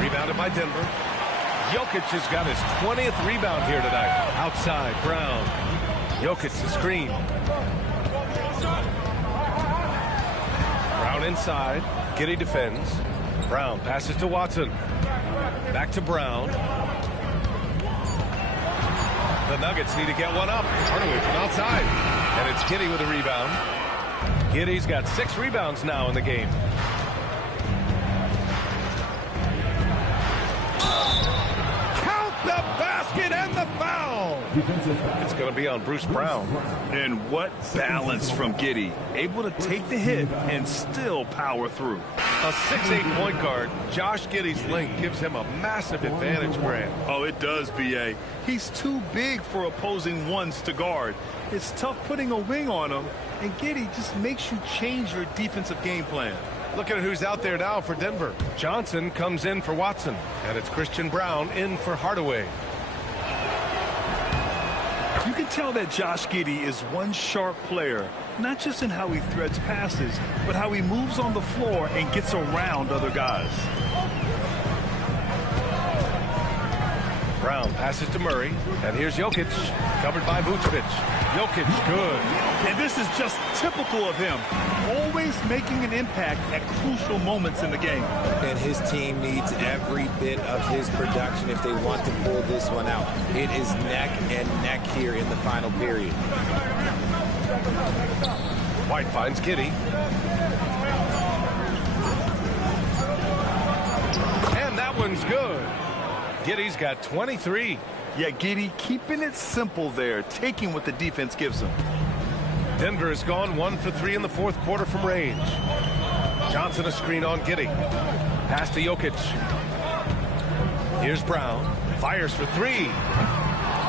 Rebounded by Denver. Jokic has got his 20th rebound here tonight. Outside Brown. Jokic the screen. Brown inside. Giddey defends. Brown passes to Watson. Back to Brown. The Nuggets need to get one up. Hardaway from outside. And it's Giddey with a rebound. Giddey's got 6 rebounds now in the game. Count the basket and the foul. It's going to be on Bruce Brown. And what balance from Giddey. Able to take the hit and still power through. A 6'8" point guard, Josh Giddey's length gives him a massive advantage, Grant. Oh, it does, B.A. He's too big for opposing ones to guard. It's tough putting a wing on him, and Giddey just makes you change your defensive game plan. Look at who's out there now for Denver. Johnson comes in for Watson, and it's Christian Brown in for Hardaway. You can tell that Josh Giddey is one sharp player, not just in how he threads passes, but how he moves on the floor and gets around other guys. Brown passes to Murray, and here's Jokic, covered by Vucevic. Jokic, good. And this is just typical of him, always making an impact at crucial moments in the game. And his team needs every bit of his production if they want to pull this one out. It is neck and neck here in the final period. White finds Giddey. And that one's good. Giddey's got 23. Yeah, Giddey keeping it simple there, taking what the defense gives him. Denver has gone 1 for 3 in the fourth quarter from range. Johnson a screen on Giddey. Pass to Jokic. Here's Brown. Fires for 3.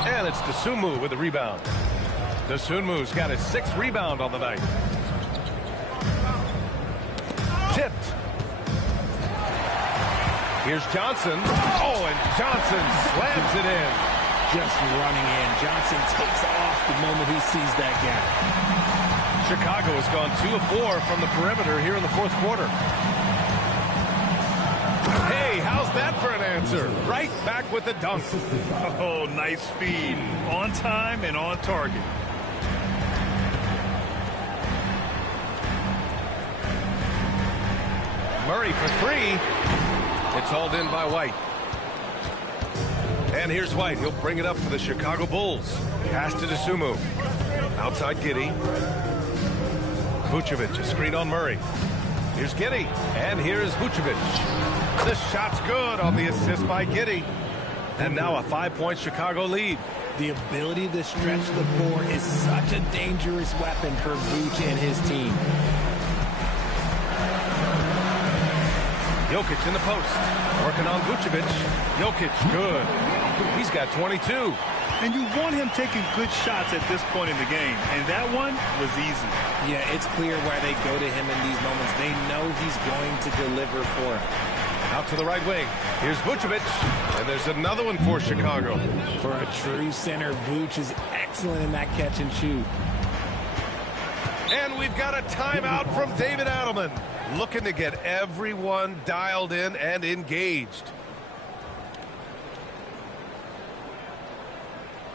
And it's Dosunmu with the rebound. Dosunmu's got his 6th rebound on the night. Tipped. Here's Johnson. Oh, and Johnson slams it in. Just running in. Johnson takes off the moment he sees that gap. Chicago has gone 2 of 4 from the perimeter here in the 4th quarter. Hey, how's that for an answer? Right back with the dunk. Oh, nice feed. On time and on target. Murray for 3. It's hauled in by White. And here's White. He'll bring it up for the Chicago Bulls. Pass to Dosunmu. Outside Giddey. Vucevic, a screen on Murray. Here's Giddey. And here's Vucevic. The shot's good on the assist by Giddey. And now a 5-point Chicago lead. The ability to stretch the floor is such a dangerous weapon for Vuce and his team. Jokic in the post. Working on Vucevic. Jokic, good. He's got 22. And you want him taking good shots at this point in the game. And that one was easy. Yeah, it's clear why they go to him in these moments. They know he's going to deliver for him. Out to the right wing. Here's Vucevic. And there's another one for Chicago. For a true center, Vuce is excellent in that catch and shoot. And we've got a timeout from David Adelman. Looking to get everyone dialed in and engaged.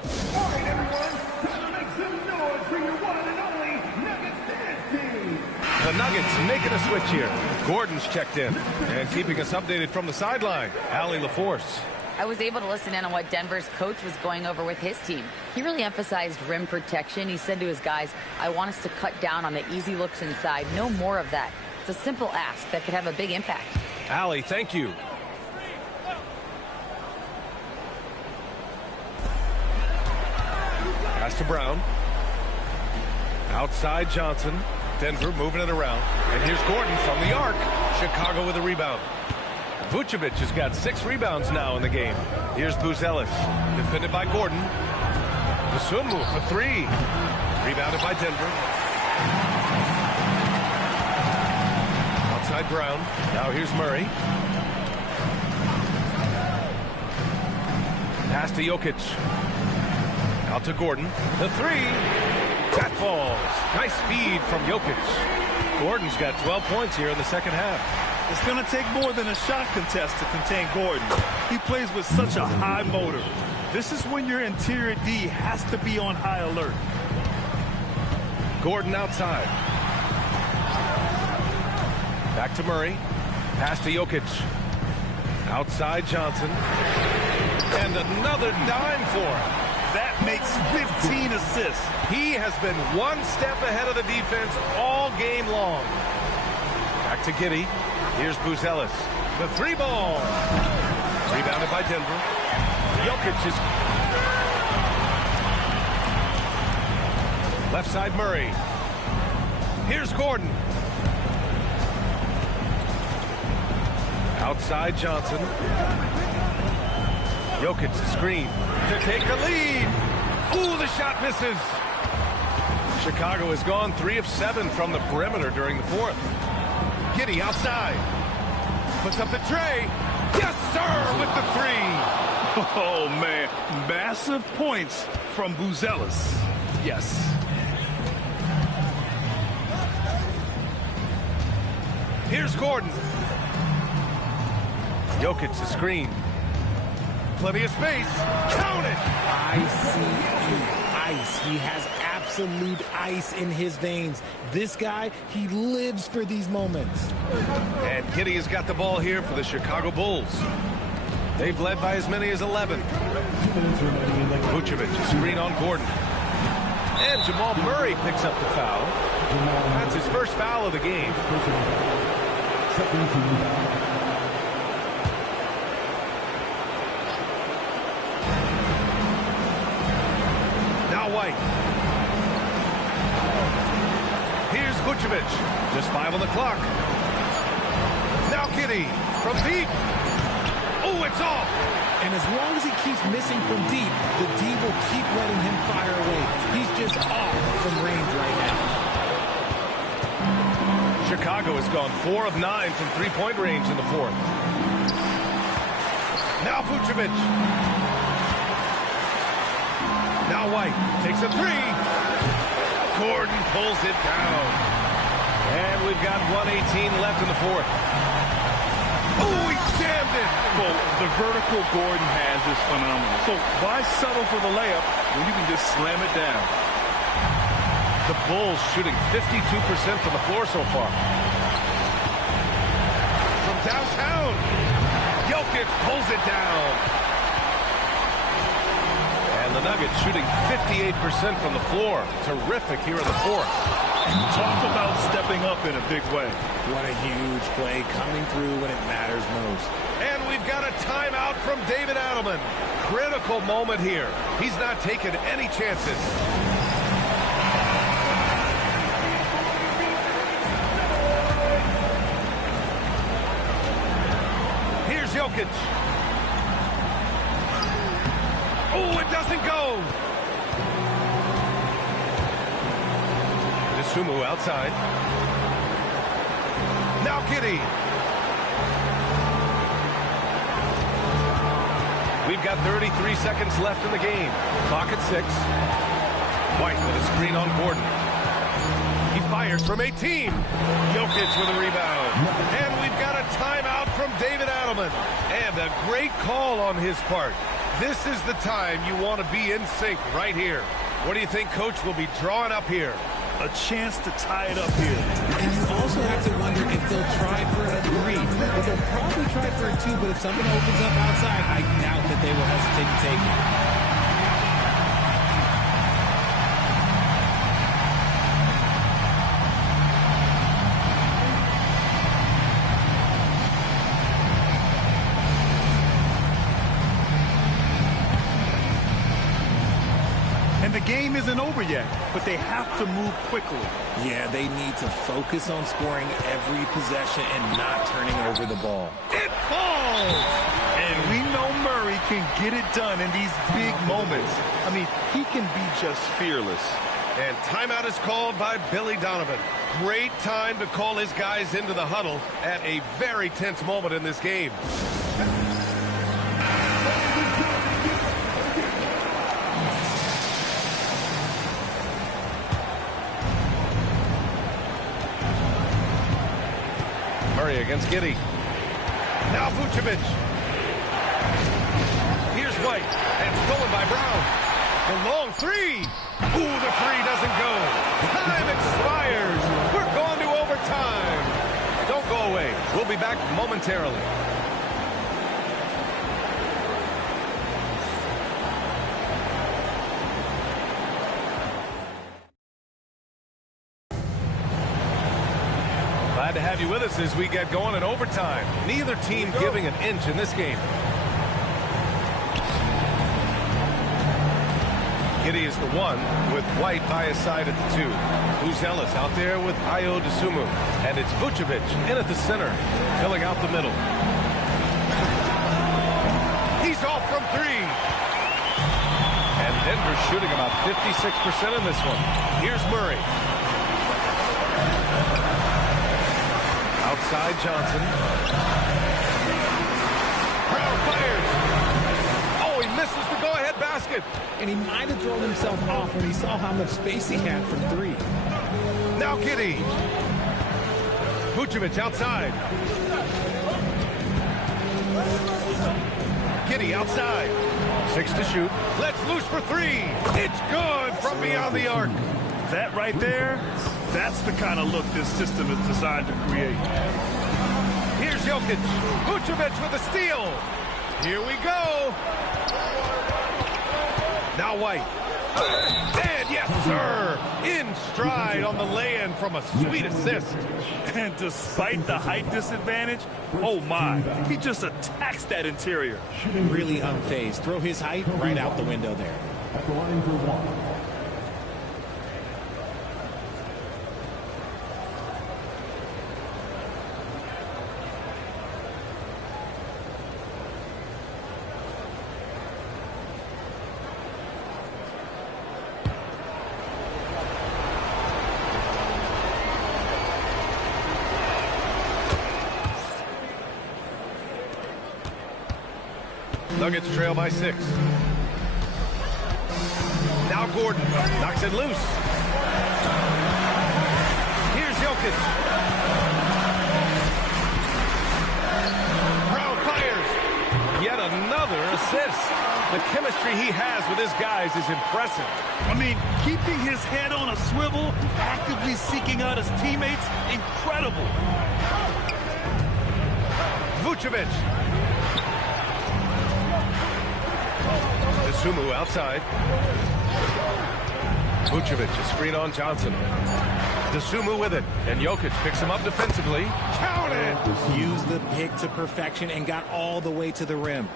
All right, everyone. Time to make some noise for your one and only Nuggets dance team. The Nuggets making a switch here. Gordon's checked in. And keeping us updated from the sideline, Allie LaForce. I was able to listen in on what Denver's coach was going over with his team. He really emphasized rim protection. He said to his guys, I want us to cut down on the easy looks inside. No more of that. It's a simple ask that could have a big impact. Allie, thank you. Pass to Brown. Outside Johnson. Denver moving it around. And here's Gordon from the arc. Chicago with a rebound. Vucevic has got 6 rebounds now in the game. Here's Buzelis. Defended by Gordon. Dosunmu for 3. Rebounded by Denver. Outside Brown. Now here's Murray. Pass to Jokic. Out to Gordon. The 3. That falls. Nice feed from Jokic. Gordon's got 12 points here in the second half. It's going to take more than a shot contest to contain Gordon. He plays with such a high motor. This is when your interior D has to be on high alert. Gordon outside. Back to Murray. Pass to Jokic. Outside Johnson. And another dime for him. That makes 15 assists. He has been one step ahead of the defense all game long. Back to Giddey. Here's Buzelis. The 3 ball. Rebounded by Denver. Jokic is... Left side Murray. Here's Gordon. Outside Johnson. Jokic the screen to take the lead. Ooh, the shot misses. Chicago has gone 3 of 7 from the perimeter during the 4th. Giddey outside. Puts up the tray. Yes, sir, with the 3. Oh, man. Massive points from Buzelis. Yes. Here's Gordon. Jokic the screen. Plenty of space. Count it. Ice. He has absolute ice in his veins. This guy, he lives for these moments. And Giddey has got the ball here for the Chicago Bulls. They've led by as many as 11. Vucevic, a screen on Gordon. And Jamal Murray picks up the foul. That's his first foul of the game. Now White. Here's Vucevic. Just 5 on the clock. Now Giddey from deep. Oh, it's off. And as long as he keeps missing from deep, the D will keep letting him fire away. He's just off from range right now. Chicago has gone 4 of 9 from three-point range in the fourth. Now Vucevic. Now White takes a three. Gordon pulls it down. And we've got 1:18 left in the fourth. Oh, he jammed it. Well, the vertical Gordon has is phenomenal. So why settle for the layup when you can just slam it down? The Bulls shooting 52% from the floor so far. From downtown, Jokic pulls it down. And the Nuggets shooting 58% from the floor. Terrific here in the fourth. Talk about stepping up in a big way. What a huge play coming through when it matters most. And we've got a timeout from David Adelman. Critical moment here. He's not taking any chances. Here's Jokic. Oh, it doesn't go. Sumu outside. Now Giddey. We've got 33 seconds left in the game. Clock at 6. White with a screen on Gordon. He fires from 18. Jokic with a rebound. And we've got a timeout from David Adelman. And a great call on his part. This is the time you want to be in sync right here. What do you think Coach will be drawing up here? A chance to tie it up here. And you also have to wonder if they'll try for a 3. But they'll probably try for a 2, but if someone opens up outside, I doubt that they will hesitate to take it. The game isn't over yet, but they have to move quickly. Yeah, they need to focus on scoring every possession and not turning over the ball. It falls! And we know Murray can get it done in these big moments. I mean, he can be just fearless. And timeout is called by Billy Donovan. Great time to call his guys into the huddle at a very tense moment in this game. Murray against Giddey. Now Vucevic. Here's White. And stolen by Brown. The long three. Ooh, the three doesn't go. Time expires. We're going to overtime. Don't go away. We'll be back momentarily. Glad to have you with us as we get going in overtime. Neither team giving an inch in this game. Giddey is the one with White by his side at the 2. Uzelis out there with Ayo Dosunmu. And it's Vucevic in at the center, filling out the middle. He's off from 3. And Denver's shooting about 56% in this one. Here's Murray. Outside Johnson. Brown fires. Oh, he misses the go-ahead basket. And he might have thrown himself off when he saw how much space he had from 3. Now Giddey. Vucevic outside. Giddey outside. 6 to shoot. Let's loose for 3. It's good from beyond the arc. That right there, that's the kind of look this system is designed to create. Here's Jokic. Vucevic with a steal. Here we go. Now White. And yes, sir. In stride on the lay-in from a sweet assist. And despite the height disadvantage, oh my, he just attacks that interior. Really unfazed. Throw his height right out the window there. At the line for 1. Nuggets trail by 6. Now Gordon knocks it loose. Here's Jokic. Brown fires. Yet another assist. The chemistry he has with his guys is impressive. I mean, keeping his head on a swivel, actively seeking out his teammates, incredible. Vucevic. Sumu outside. Vucevic, a screen on Johnson. DeSumo with it, and Jokic picks him up defensively. Count it! Used the pick to perfection and got all the way to the rim.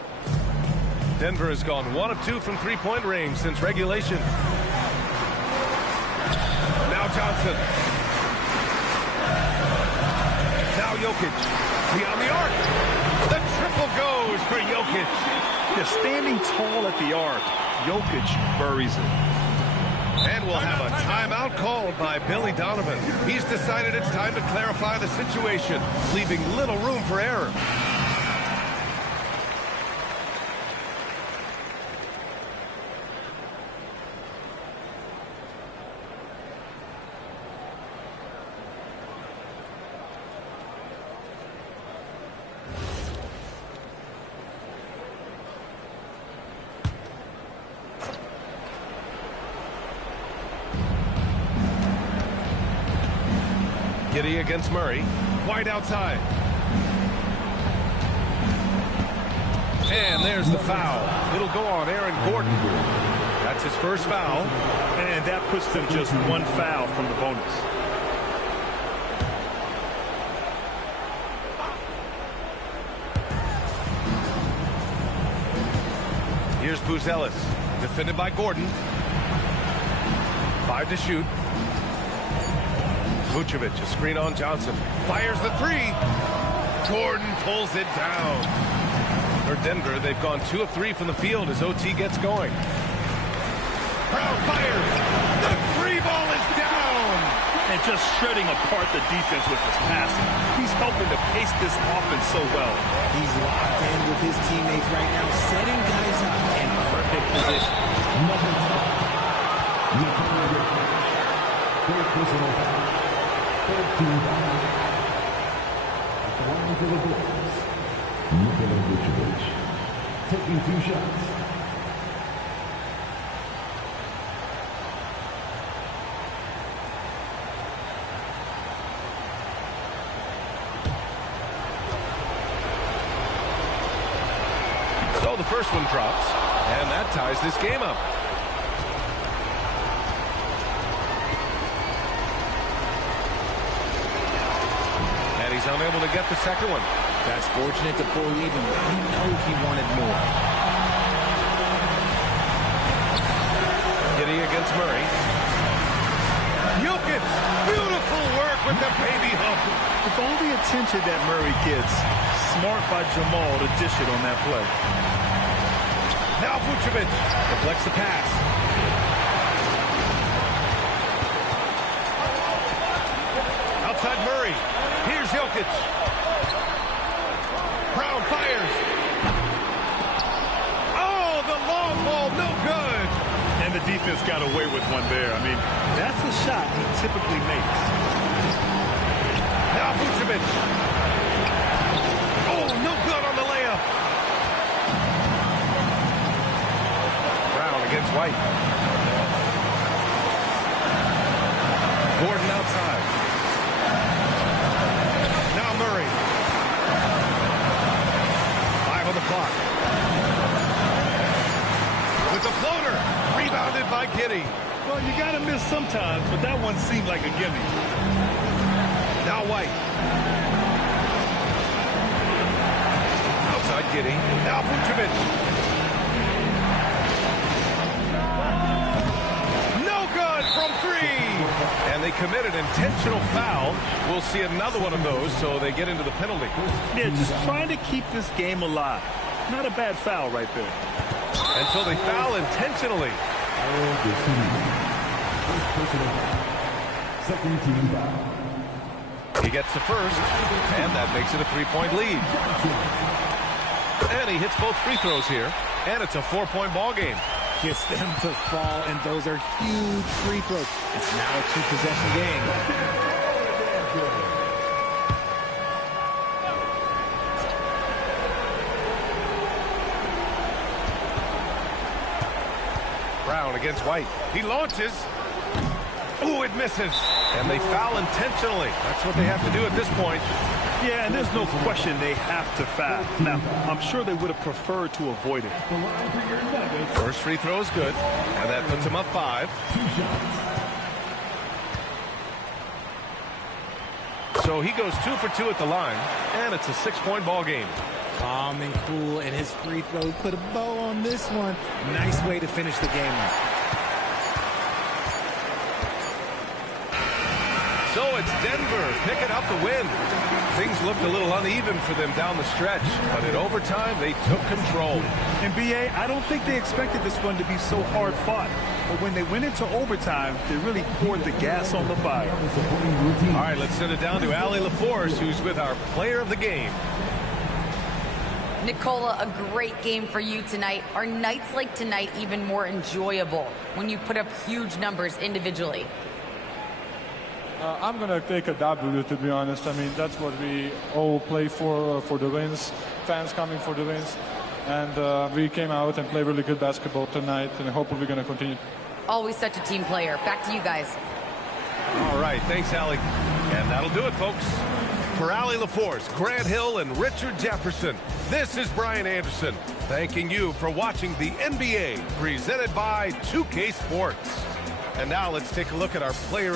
Denver has gone 1 of 2 from three-point range since regulation. Now Johnson. Now Jokic. Beyond the arc. The triple goes for Jokic. They're standing tall at the arc. Jokic buries it. And we'll have a timeout called by Billy Donovan. He's decided it's time to clarify the situation, leaving little room for error. Giddy against Murray. Wide outside. And there's the foul. It'll go on Aaron Gordon. That's his first foul. And that puts them just 1 foul from the bonus. Here's Buzelis. Defended by Gordon. 5 to shoot. Vucevic, a screen on Johnson. Fires the 3. Gordon pulls it down. For Denver, they've gone 2 of 3 from the field as OT gets going. Brown fires. The 3 ball is down. And just shredding apart the defense with his passing. He's helping to pace this offense so well. He's locked in with his teammates right now, setting guys up in perfect position. For the Bulls, Nikola Vucevic taking 2 shots. So the first one drops, and that ties this game up. He's unable to get the second one. That's fortunate to pull even. You know he wanted more. Giddy against Murray. Jokic, beautiful work with the baby hook. With all the attention that Murray gets, smart by Jamal to dish it on that play. Now Vucevic deflects the pass. Outside Murray. Here's Jokic. Brown fires. Oh, the long ball, no good. And the defense got away with one there. I mean, that's a shot he typically makes. Now Vucevic. Oh, no good on the layup. Brown against White. Gordon outside. Murray. 5 on the clock. With the floater. Rebounded by Giddy. Well, you got to miss sometimes, but that one seemed like a gimme. Now White. Outside Giddy. Now Vucevic. No good from 3. And they commit an intentional foul. We'll see another one of those, so they get into the penalty. Yeah, just trying to keep this game alive. Not a bad foul right there. And so they foul intentionally. Second team foul. He gets the first, and that makes it a 3-point lead. And he hits both free throws here. And it's a 4-point ball game. Gets them to fall, and those are huge free throws. It's now a 2-possession game. Brown against White. He launches. Ooh, it misses. And they foul intentionally. That's what they have to do at this point. Yeah, and there's no question they have to foul. Now, I'm sure they would have preferred to avoid it. First free throw is good, and that puts him up 5. So he goes 2 for 2 at the line, and it's a 6-point ball game. Calm and cool, and his free throws put a bow on this one. Nice way to finish the game up. So it's Denver picking up the win. Things looked a little uneven for them down the stretch, but in overtime, they took control. And B.A., I don't think they expected this one to be so hard-fought. But when they went into overtime, they really poured the gas on the fire. All right, let's send it down to Allie LaForce, who's with our player of the game. Nicola, a great game for you tonight. Are nights like tonight even more enjoyable when you put up huge numbers individually? I'm going to take a W, to be honest. I mean, that's what we all play for the wins. Fans coming for the wins. And we came out and played really good basketball tonight, and hopefully we're going to continue. Always such a team player. Back to you guys. All right, thanks, Allie. And that'll do it, folks. For Allie LaForce, Grant Hill, and Richard Jefferson, this is Brian Anderson, thanking you for watching the NBA presented by 2K Sports. And now let's take a look at our player of the